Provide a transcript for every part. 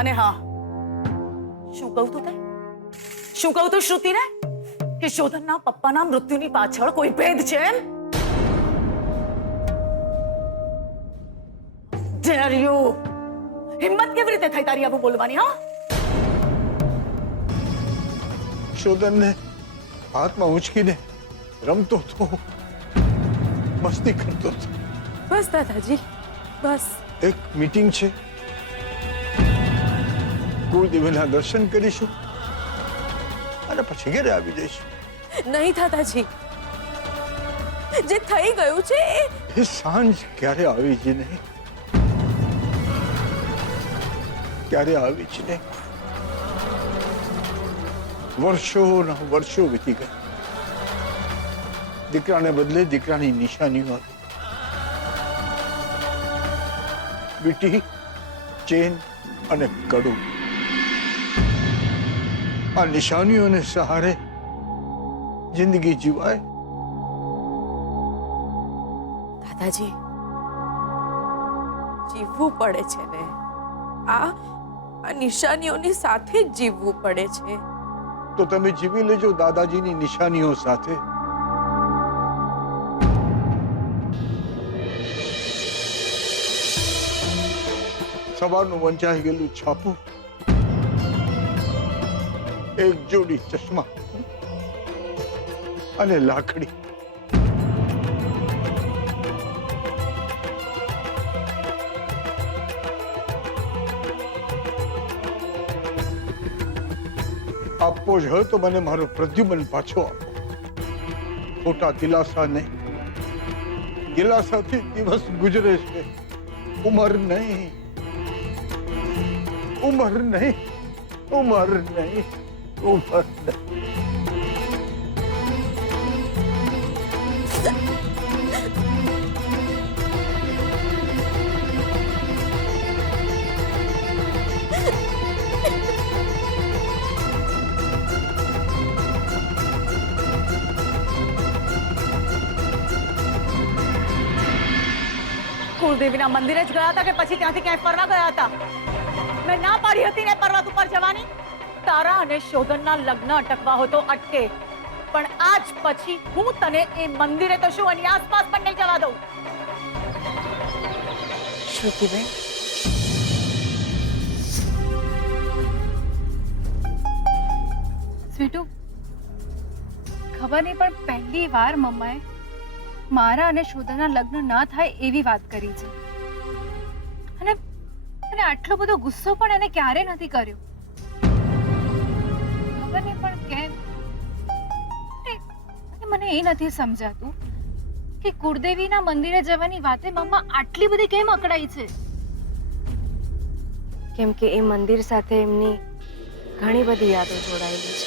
અને હા, શું કહું તું તે? શું કહું તું શ્રુતિને કે શોધનના પપ્પાના મૃત્યુની પાછળ કોઈ ભેદ છે એમ? Dare you! હિંમત કેવી રીતે થઈ તારી આવું બોલવાની? હા, શોધનને હાથમાં ઉંચકીને રમતો હતો, મસ્તી કરતો હતો. બસ દાદાજી, બસ. એક મીટિંગ છે, કુળદેવીના દર્શન કરીશું અને પછી ઘરે આવી જઈશું. નહીં દાદાજી, જે થઈ ગયું છે એ સાંજ ક્યારે આવી જ નહીં, ક્યારે આવી જ નહીં. વર્ષોના વર્ષો વીતી ગયા. દીકરાને બદલે દીકરાની નિશાનીઓ હતી. વીટી, ચેન અને કડું. આ નિશાનીઓને સહારે જિંદગી જીવાય. દાદાજી, જીવવું પડે છે ને. આ નિશાનીઓની સાથે જ જીવવું પડે છે. તો તમે જીવી લેજો દાદાજીની નિશાનીઓ સાથે. સવારનું વંચાઈ ગયેલું છાપું, એક જોડી ચશ્મા અને લાકડી. આપવો જ હોય તો મને મારો પ્રદ્યુમન પાછો આપો. ખોટા દિલાસા નહીં, દિલાસાથી દિવસ ગુજરે છે. ઉંમર નહીં, ઉંમર નહીં, ઉંમર નહીં, ઉંમર નહીં. કુળદેવીના મંદિરે જ ગયા હતા કે પછી ત્યાંથી ક્યાંય ફરવા ગયા હતા? મેં ના પાડી હતી ને પર્વત ઉપર જવાની. તારા અને શોધનના લગ્ન અટકવા હોય તો અટકે, પણ આજ પછી હું તને એ મંદિરે તો શું એની આસપાસ પણ નહીં જવા દઉં. શ્રુતિબેન, સ્વીટુ, ખબર નહીં પણ પહેલી વાર મમ્માએ મારા અને શોધાના લગ્ન ના થાય એવી વાત કરી છે. અને આટલો બધો ગુસ્સો પણ એને ક્યારે નથી કર્યો. ખબર નહીં પણ કેમ. મને એ નથી સમજાતું કે કુળદેવીના મંદિરે જવાની વાતે મમ્મા આટલી બધી કેમ અકળાઈ છે. કેમ કે એ મંદિર સાથે એમની ઘણી બધી યાદો જોડાયેલી છે.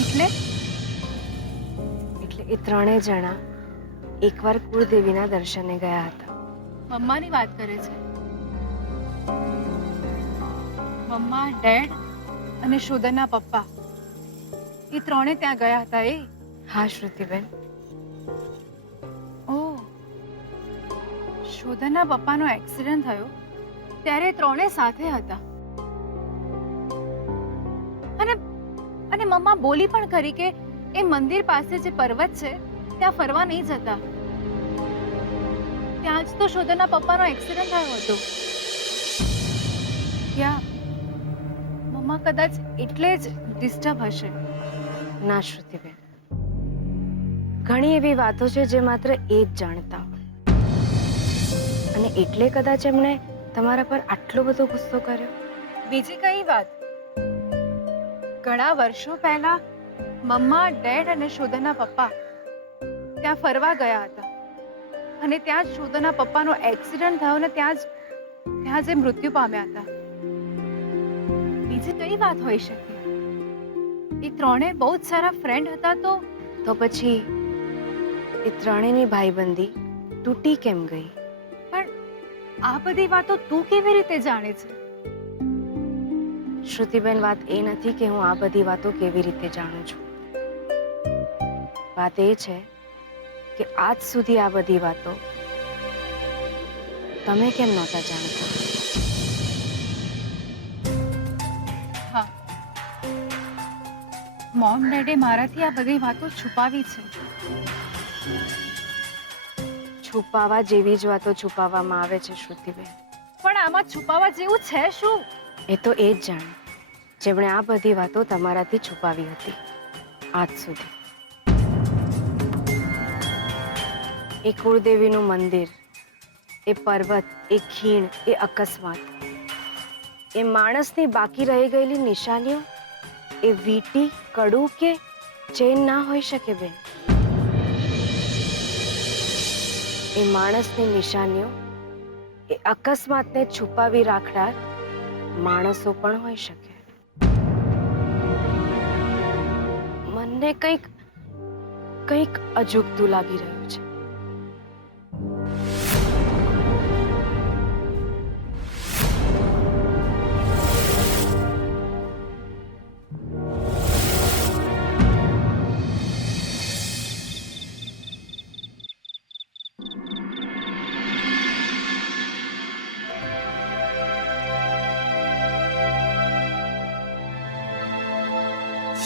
એટલે એ ત્રણેય જણા એકવાર કુળદેવીના દર્શને ગયા હતા. મમ્માની વાત કરે છે. મમ્મા, ડેડ અને શોધનના પપ્પા એ ત્રણે ત્યાં ગયા હતા. એ હા શ્રુતિબેન. ઓહ, શોધનના પપ્પાનો એક્સિડન્ટ થયો ત્યારે ત્રણે સાથે હતા. અને મમ્મા બોલી પણ ખરી કે એ મંદિર પાસે જે પર્વત છે ત્યાં ફરવા નહીં જતા. ત્યાં જ તો શોધનના પપ્પાનો એક્સિડન્ટ થયો હતો. યા મમ્મા કદાચ એટલે જ ડિસ્ટર્બ હશે. ના શ્રુતિબેન, ઘણી એવી વાતો છે જે માત્ર એ જ જાણતા હોય, અને એટલે કદાચ એમણે તમારા પર આટલો બધો ગુસ્સો કર્યો. બીજી કઈ વાત? ઘણા વર્ષો પહેલા મમ્મા, ડેડ અને શોધનના પપ્પા ત્યાં ફરવા ગયા હતા અને ત્યાં જ શોધનના પપ્પાનો એક્સિડન્ટ થયો ને ત્યાં જ એ મૃત્યુ પામ્યા હતા. બીજી કઈ વાત હોઈ શકે? એ ત્રણે બહુ જ સારા ફ્રેન્ડ હતા. તો પછી એ ત્રણેયની ભાઈબંધી તૂટી કેમ ગઈ? પણ આ બધી વાતો તું કેવી રીતે જાણે છે? શ્રુતિબેન, વાત એ નથી કે હું આ બધી વાતો કેવી રીતે જાણું છું. વાત એ છે કે આજ સુધી આ બધી વાતો તમે કેમ નહોતા જાણતા? મોમ ડેડે મારાથી આ બધી વાતો છુપાવી છે. છુપાવા જેવી જ વાતો છુપાવવામાં આવે છે શ્રુતિબેન. પણ આમાં છુપાવા જેવું છે શું? એ તો એ જ જાણે જેમણે આ બધી વાતો તમારાથી છુપાવી હતી આજ સુધી. એ કુળદેવીનું મંદિર, એ પર્વત, એ ખીણ, એ અકસ્માત, એ માણસની બાકી રહી ગયેલી નિશાનીઓ, એ વીંટી, કડું કે ચેન ના હોઈ શકે બેન. એ માણસની નિશાનીઓ, એ અકસ્માતને છુપાવી રાખનાર માણસો પણ હોઈ શકે. મને કંઈક અજુગતું લાગી રહ્યું છે.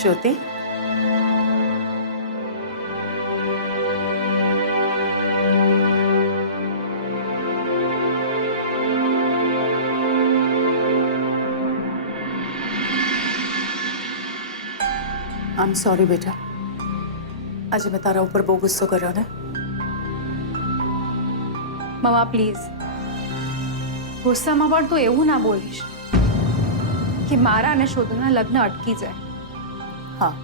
શ્રુતિ, આમ સોરી બેટા, આજે મેં તારા ઉપર બહુ ગુસ્સો કર્યો ને. મમ્મા પ્લીઝ, ગુસ્સામાં પણ તું એવું ના બોલીશ કે મારા અને શોધના લગ્ન અટકી જાય. હા,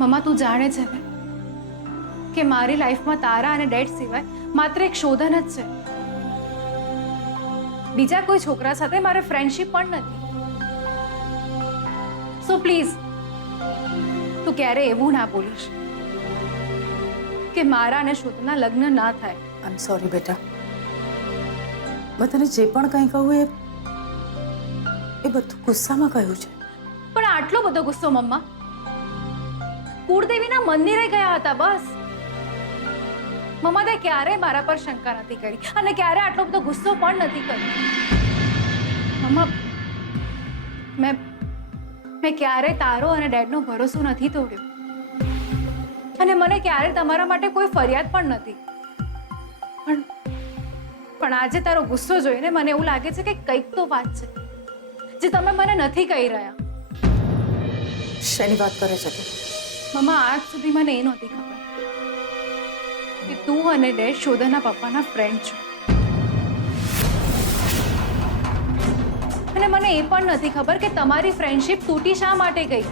મમ્મા તું જાણે છે ને કે મારી લાઈફમાં તારા અને ડેડ સિવાય માત્ર એક શોધન જ છે. બીજા કોઈ છોકરા સાથે મારે ફ્રેન્ડશિપ પણ નથી. સો પ્લીઝ તું ક્યારે એવું ના બોલીશ કે મારા અને શોધના લગ્ન ના થાય. આમ સોરી બેટા, મેં તને જે પણ કંઈ કહું એ બધું ગુસ્સામાં કહ્યું છે. પણ આટલો બધો ગુસ્સો મમ્મા? કુળદેવીના મંદિરે ગયા હતા બસ. મમ્મા તે ક્યારે મારા પર શંકા નથી કરી અને ક્યારે આટલો બધો ગુસ્સો પણ નથી કર્યો. મમ્મા મેં ક્યારે તારો અને ડેડનો ભરોસો નથી તોડ્યો અને મને ક્યારે તમારા માટે કોઈ ફરિયાદ પણ નથી. પણ આજે તારો ગુસ્સો જોઈને મને એવું લાગે છે કે કંઈક તો વાત છે જે તમે મને નથી કહી રહ્યા. શેની વાત કરે છે તું? મમ્મા આજ સુધી મને એ નહોતી ખબર કે તું અને ડેડ શોધાના પપ્પાના ફ્રેન્ડ છો. અને મને એ પણ નથી ખબર કે તમારી ફ્રેન્ડશિપ તૂટી શા માટે ગઈ.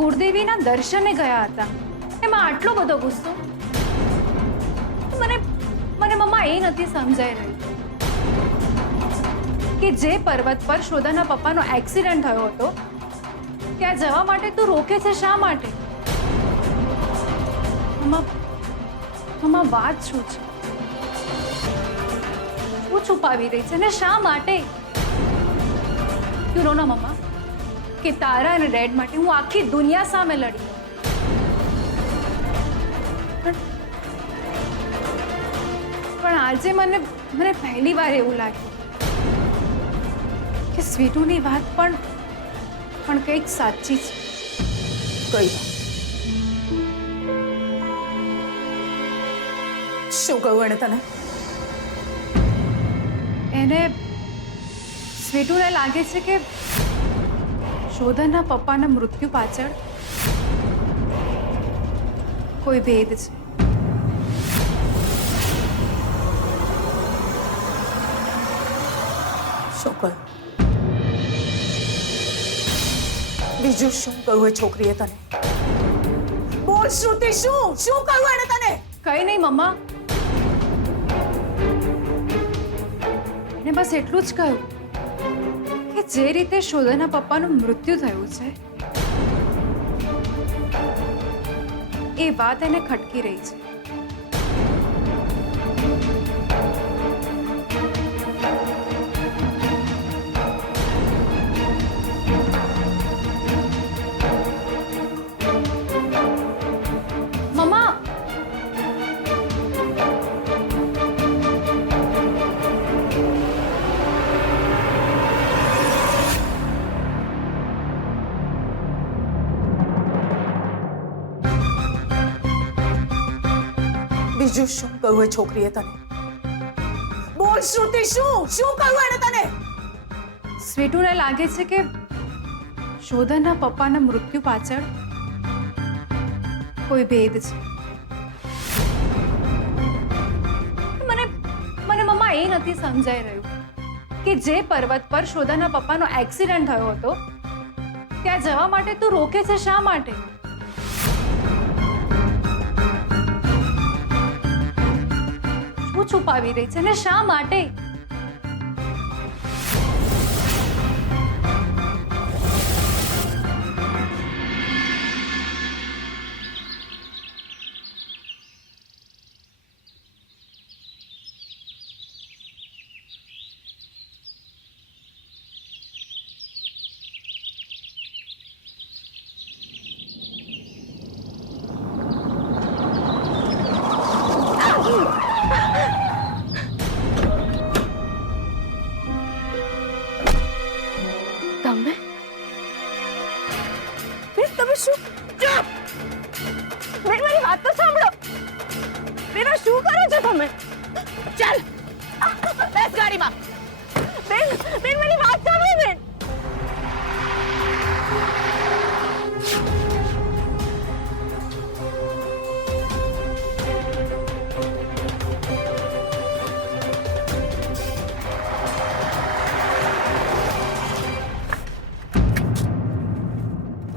કુળદેવીના દર્શને ગયા હતા એમાં આટલો બધો ગુસ્સો? મને મમ્મા એ નથી સમજાઈ રહ્યું કે જે પર્વત પર શોધાના પપ્પાનો એક્સિડન્ટ થયો હતો ત્યાં જવા માટે તું રોકે છે શા માટે? મમ્મા વાત શું છે? શું છુપાવી રહી છે ને શા માટે? યુ નો ના મમ્મા કે તારા અને ડેડ માટે હું આખી દુનિયા સામે લડી. પણ આજે મને પહેલી વાર એવું લાગ્યું કે સ્વીટુની વાત પણ કંઈક સાચી છે. કઈ વાત? શું કહ્યું એણે તને? એને સ્વીટુને લાગે છે કે શોધનના પપ્પાના મૃત્યુ પાછળ કોઈ ભેદ છે. શું કહ્યું? બીજું શું કહ્યું એ છોકરીએ તને? બોલ શ્રુતિ, શું કહ્યું એણે તને? કઈ નહીં મમ્મા, એને બસ એટલું જ કહ્યું કે જે રીતે શોધનના પપ્પાનું મૃત્યુ થયું છે એ વાત એને ખટકી રહી છે. મમ્મા બીજું શું કહ્યું એ છોકરીએ તને? બોલ શ્રુતિ, શું કહ્યું એને તને? સ્વીટુને લાગે છે કે શોધનના પપ્પાના મૃત્યુ પાછળ કોઈ ભેદ છે. મને મમ્મા એ નથી સમજાઈ રહ્યું કે જે પર્વત પર શોધનના પપ્પાનો એક્સિડન્ટ થયો હતો ત્યાં જવા માટે તું રોકે છે શા માટે? શું છુપાવી રહી છે ને શા માટે? તમે તમે શું? ચૂપ! બેન મારી વાત તો સાંભળો. બેન આ શું કરો છો તમે? ચાલ બેસ ગાડીમાં. બેન મારી વાત સાંભળો બેન.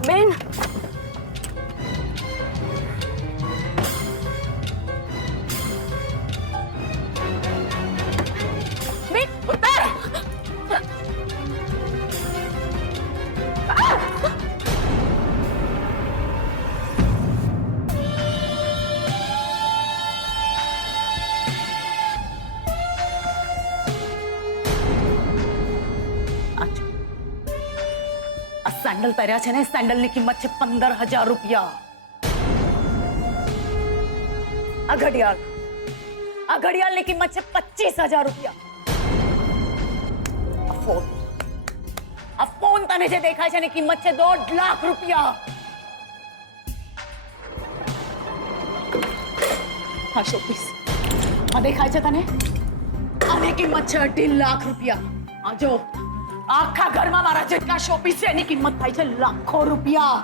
બેન બેન ઉતાર. આ સેન્ડલ પહેર્યા છે ને, સેન્ડલની કિંમત છે 15,000 રૂપિયા. આ ઘડિયાળની કિંમત છે 25,000 રૂપિયા. આ ફોન તને જે દેખાય છે એની કિંમત છે 1.5 લાખ રૂપિયા. આ શોપીસ આ દેખાય છે તને, આની કિંમત છે 2.5 લાખ રૂપિયા. આ જો આખા ઘરમાં મારા જેટલા શોપીસ છે એની કિંમત થાય છે લાખો રૂપિયા.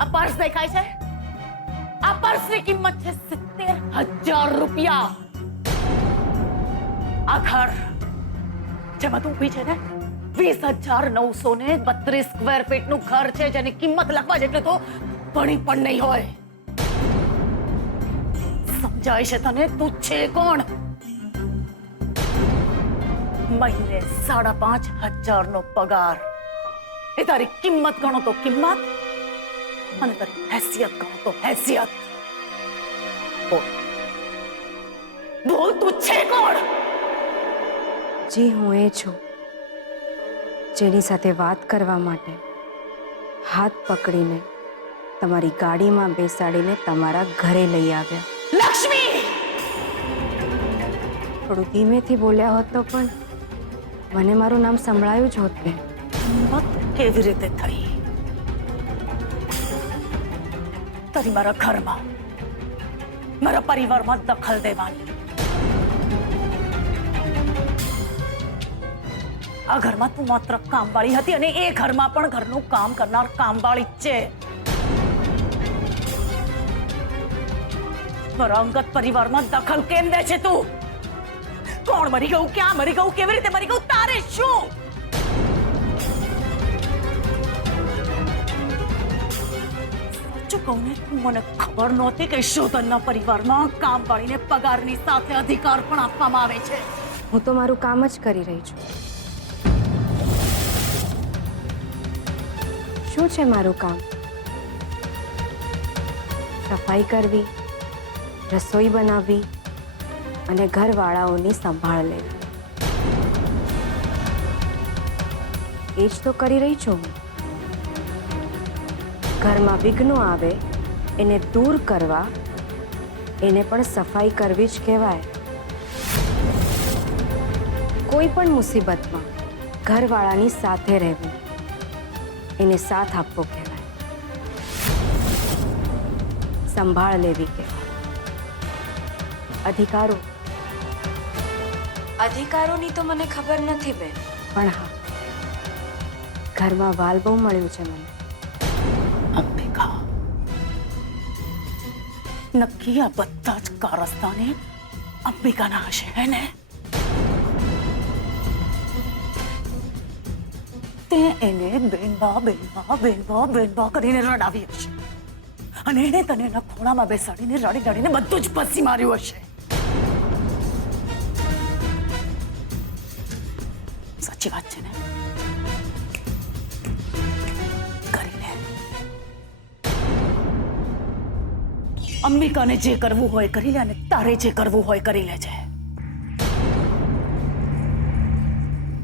આ પર્સ દેખાય છે, આ પર્સની કિંમત છે 70,000 રૂપિયા. આ ઘર જેમાં તું ઊભી છે ને 20,932 સ્ક્વેર ફીટનું ઘર છે જેની કિંમત લખવા જેટલું તો ભણી પણ નહીં હોય. સમજાય છે તને તું છે કોણ? મહિને 5,500 નો પગાર. એ તારી કિંમત ગણો તો કિંમત અને તારી હેસિયત ગણો તો હેસિયત. બોલ તું છે કોણ? જી હું એ છું જેની સાથે વાત કરવા માટે હાથ પકડીને તમારી ગાડીમાં બેસાડીને તમારા ઘરે લઈ આવ્યા. લક્ષ્મી! થોડું ધીમેથી બોલ્યા હોત તો પણ મને મારું નામ સંભળાયું જ હોત બેન. હિંમત કેવી રીતે થઈ તારી મારા ઘરમાં, મારા પરિવારમાં દખલ દેવાની? આ ઘરમાં તું માત્ર કામવાળી હતી અને એ ઘરમાં પણ ઘરનું કામ કરનાર કામવાળી જ છે. મારા અંગત પરિવારમાં દખલ કેમ દે છે તું? કોણ મરી ગયું, ક્યાં મરી ગયું, કેવી રીતે મરી ગયું, તારે શું? સાચું કહું ને, મને ખબર નહોતી કે શોધનના પરિવારમાં કામવાળીને પગારની સાથે અધિકાર પણ આપવામાં આવે છે. હું તો મારું કામ જ કરી રહી છું. શું છે મારું કામ? સફાઈ કરવી, રસોઈ બનાવવી અને ઘરવાળાઓની સંભાળ લેવી. એ જ તો કરી રહી છું હું. ઘરમાં વિઘ્નો આવે એને દૂર કરવા, એને પણ સફાઈ કરવી જ કહેવાય. કોઈ પણ મુસીબતમાં ઘરવાળાની સાથે રહેવું એને સાથ આપવો કહેવાય, સંભાળ લેવી કહેવાય। અધિકારોની તો મને ખબર નથી બેન, પણ હા, ઘરમાં વાલ બહુ મળ્યું છે મને। અંબિકા, નક્કી આ બધા જ કારસ્તાને અંબિકાના હશે, હે ને? તે એને બેનબા કરીને રડાવી હશે અને એને તને એના ખોળામાં બેસાડીને રડીને બધું જ પસી માર્યું હશે। સાચી વાત છે ને? કરી લે। અંબિકાને જે કરવું હોય કરી લે અને તારે જે કરવું હોય કરી લેજે,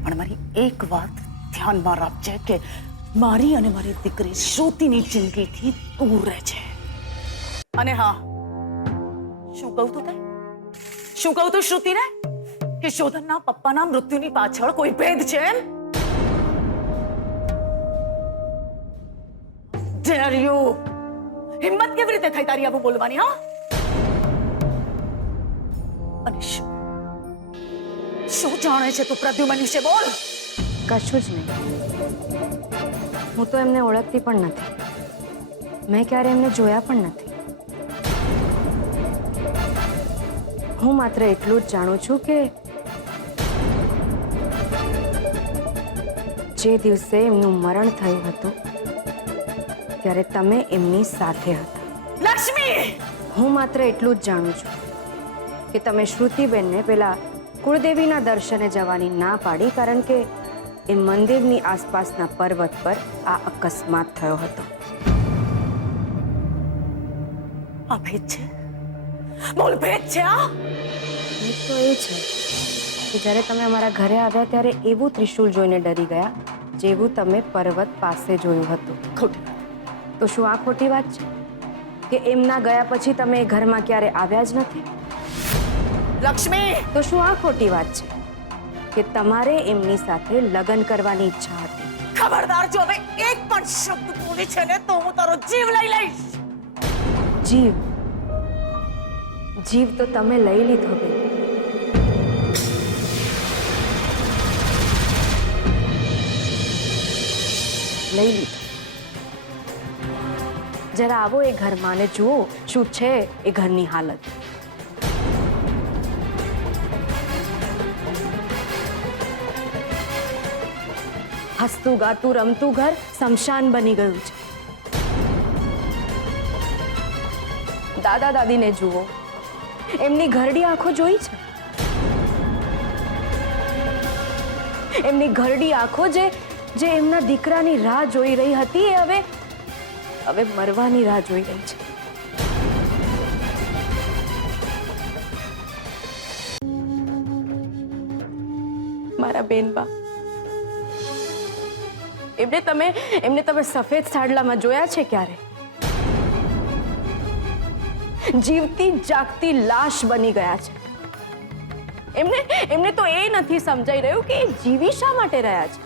પણ મારી એક વાત ધ્યાનમાં રાખજે કે મારી અને મારી દીકરી શ્રુતિની જિંદગીથી દૂર રહેજે। અને હા, શું કહું તું તે? શું કહું તું શ્રુતિને કે શોધનના પપ્પાના મૃત્યુની પાછળ કોઈ ભેદ છે એમ? Dare you! હિંમત કેવી રીતે થઈ તારી આવું બોલવાની? હા, અને શું જાણે છે તું પ્રદ્યુમન વિશે? બોલ। કશું જ નહીં, હું તો એમને ઓળખતી પણ નથી, મેં ક્યારે એમને જોયા પણ નથી। હું માત્ર એટલું જ જાણું છું કે જે દિવસે એમનું મરણ થયું હતું ત્યારે તમે એમની સાથે હતા। લક્ષ્મી! હું માત્ર એટલું જ જાણું છું કે તમે શ્રુતિબેનને પેલા કુળદેવીના દર્શને જવાની ના પાડી કારણ કે એ મંદિરની આસપાસના પર્વત પર આ અકસ્માત થયો હતો। આ ભેદ છે? બોલ, ભેદ છે? આ એક તો એ છે કે જ્યારે તમે અમારા ઘરે આવ્યા ત્યારે એવું ત્રિશૂલ જોઈને ડરી ગયા જેવું તમે પર્વત પાસે જોયું હતું। ખોટી વાત। તો શું આ ખોટી વાત છે કે એમના ગયા પછી તમે એ ઘરમાં ક્યારે આવ્યા જ નથી? લક્ષ્મી! તો શું આ ખોટી વાત છે કે તમારે એમની સાથે લગ્ન કરવાની ઈચ્છા હતી? ખબરદાર, જો હવે એક પણ શબ્દ બોલી છે ને તો હું તારો જીવ લઈ લઈશ। જીવ તો તમે લઈ લીધો બેન, લઈ લીધો। જરા આવો એ ઘરમાં ને જુઓ શું છે એ ઘરની હાલત। હસતું ગાતું રમતું ઘર શમશાન બની ગયું છે। દાદા દાદીને જુઓ, એમની ઘરડી આંખો જોઈ છે? એમની ઘરડી આંખો જે એમના દીકરાની રાહ જોઈ રહી હતી એ હવે મરવાની રાહ જોઈ રહી છે। મારા બેનબા, એમને તમે સફેદ સાડલામાં જોયા છે ક્યારે? જીવતી જાગતી લાશ બની ગયા છે। એમને તો એ નથી સમજાઈ રહ્યું કે એ જીવી શા માટે રહ્યા છે।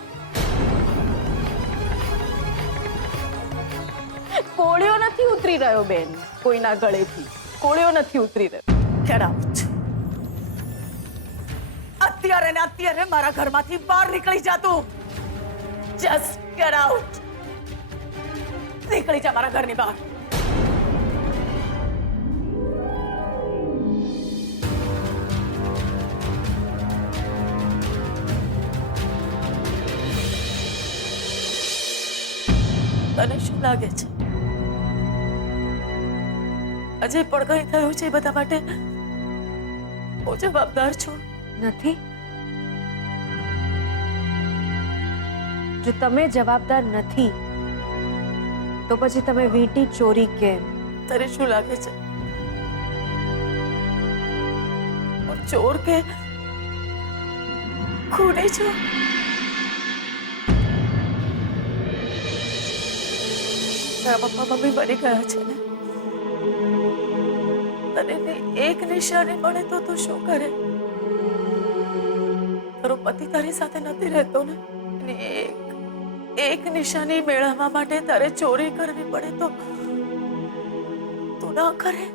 કોળિયો નથી ઉતરી રહ્યો બેન, કોઈના ગળેથી કોળિયો નથી ઉતરી રહ્યો। Get out! અત્યારે ને અત્યારે મારા ઘરમાંથી બહાર નીકળી જા તું। Just get out! નીકળી જા મારા ઘરની બહાર। તને શું લાગે છે અજય પડઘાઈ થયું છે એ બધા માટે હું જવાબદાર છું? નથી। જો તમે જવાબદાર નથી તો પછી તમે વીંટી ચોરી કેમ? તને શું લાગે છે હું ચોર કે ખૂની છું? તારા પપ્પા મમ્મી મરી ગયા છે ને, તને એક નિશાની મળે તો તું શું કરે? તારો પતિ તારી સાથે નથી રહેતો ને, એની એક નિશાની મેળવવા માટે તારે ચોરી કરવી પડે તો તું ના કરે?